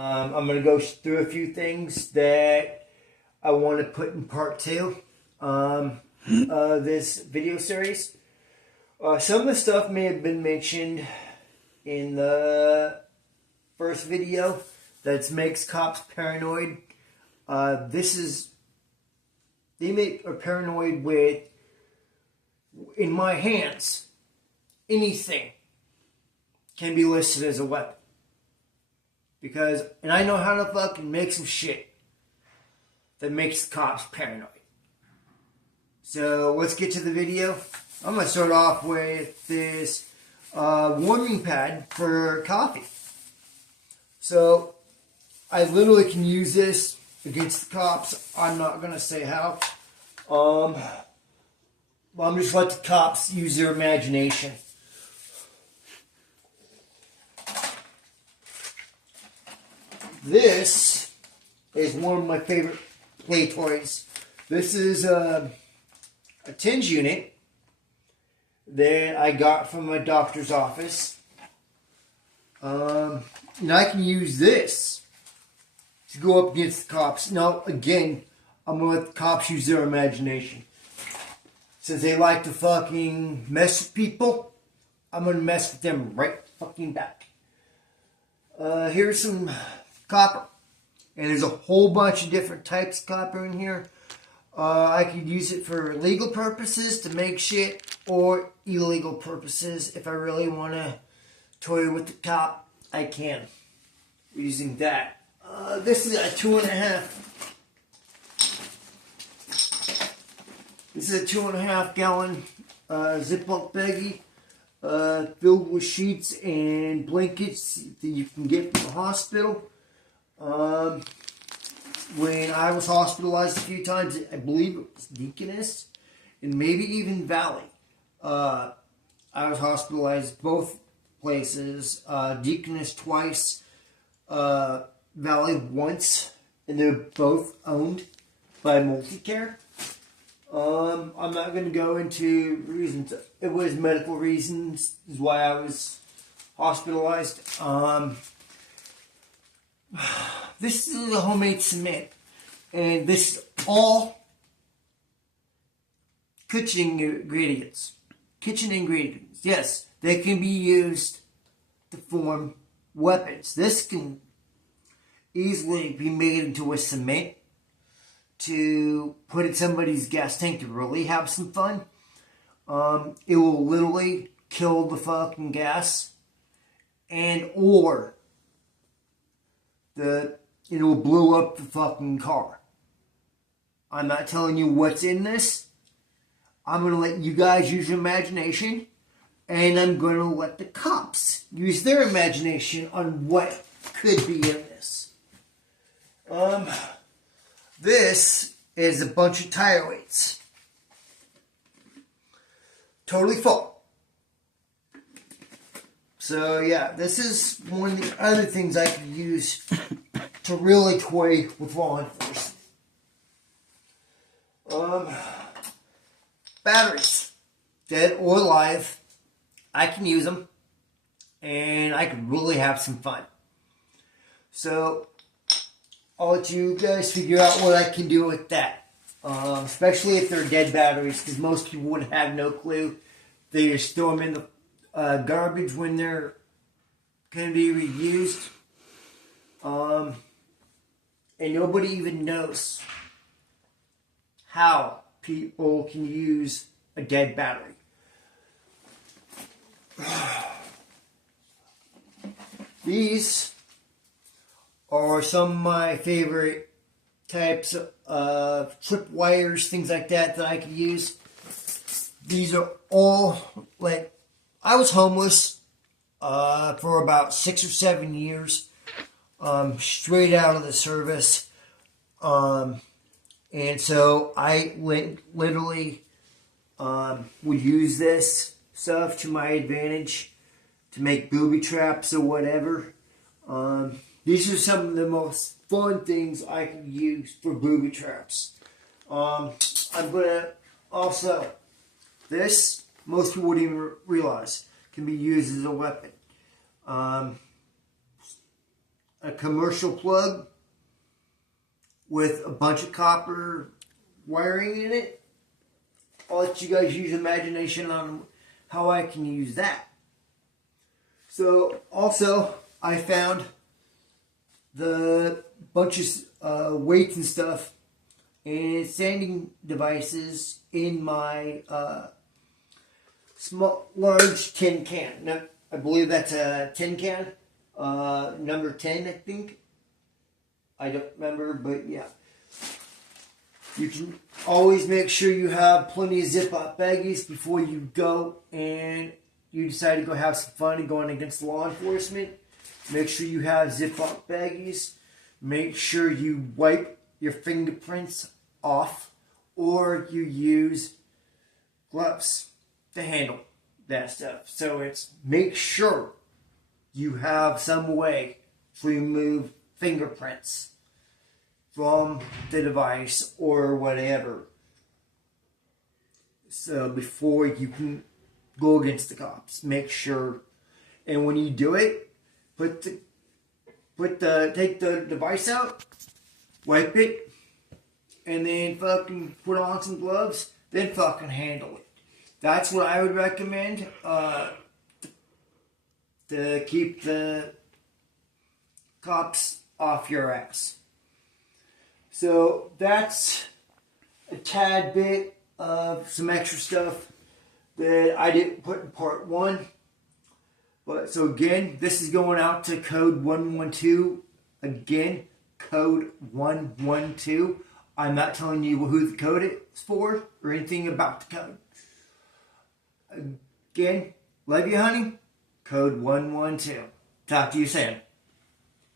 I'm going to go through a few things that I want to put in part two this video series. Some of the stuff may have been mentioned in the first video that makes cops paranoid. They make a paranoid with, in my hands, anything can be listed as a weapon. And I know how to fucking make some shit that makes the cops paranoid. So let's get to the video. I'm going to start off with this warming pad for coffee. So I literally can use this against the cops. I'm not going to say how. I'm just let the cops use their imagination. This is one of my favorite play toys. This is a tinge unit that I got from my doctor's office. And I can use this to go up against the cops. Now, again, I'm going to let the cops use their imagination. Since they like to fucking mess with people, I'm going to mess with them right fucking back. Here's some copper. And there's a whole bunch of different types of copper in here. I could use it for legal purposes to make shit, or illegal purposes. If I really want to toy with the cop, I can. Using that. This is a 2.5. This is a 2.5 gallon Ziploc baggie filled with sheets and blankets that you can get from the hospital. When I was hospitalized a few times, I believe it was Deaconess and maybe even Valley. I was hospitalized both places. Deaconess twice, Valley once, and they're both owned by Multicare. I'm not going to go into reasons. It was medical reasons is why I was hospitalized. This is a homemade cement, and this is all kitchen ingredients. Kitchen ingredients, yes, they can be used to form weapons. This can easily be made into a cement to put in somebody's gas tank to really have some fun. It will literally kill the fucking gas, or it will blow up the fucking car. I'm not telling you what's in this. I'm going to let you guys use your imagination, and I'm going to let the cops use their imagination on what could be in this. This is a bunch of tire weights. Totally full. So yeah, this is one of the other things I could use to really toy with law enforcement. Batteries, dead or alive, I can use them, and I can really have some fun. So I'll let you guys figure out what I can do with that, especially if they're dead batteries, because most people would have no clue. They just throw them in the garbage when they're going to be reused, and nobody even knows how people can use a dead battery. These are some of my favorite types of trip wires, things like that I can use. These are all, like, I was homeless for about 6 or 7 years, straight out of the service. And so I literally would use this stuff to my advantage to make booby traps or whatever. These are some of the most fun things I can use for booby traps. I'm going to also, this, most people wouldn't even realize, can be used as a weapon. a commercial plug with a bunch of copper wiring in it. I'll let you guys use imagination on how I can use that. So also I found the bunch of weights and stuff and sanding devices in my large tin can. Now, I believe that's a tin can, number 10, I think. I don't remember, but yeah. You can always make sure you have plenty of zip-up baggies before you go and you decide to go have some fun and going against law enforcement. Make sure you have zip-up baggies. Make sure you wipe your fingerprints off, or you use gloves to handle that stuff. So it's make sure you have some way to remove fingerprints from the device or whatever. So before you can go against the cops, make sure. And when you do it, take the device out, wipe it, and then fucking put on some gloves, then fucking handle it. That's what I would recommend to keep the cops off your ass. So that's a tad bit of some extra stuff that I didn't put in part 1. But so again, this is going out to code 112. Again, code 112. I'm not telling you who the code is for or anything about the code. Again, love you, honey. Code 112. Talk to you soon.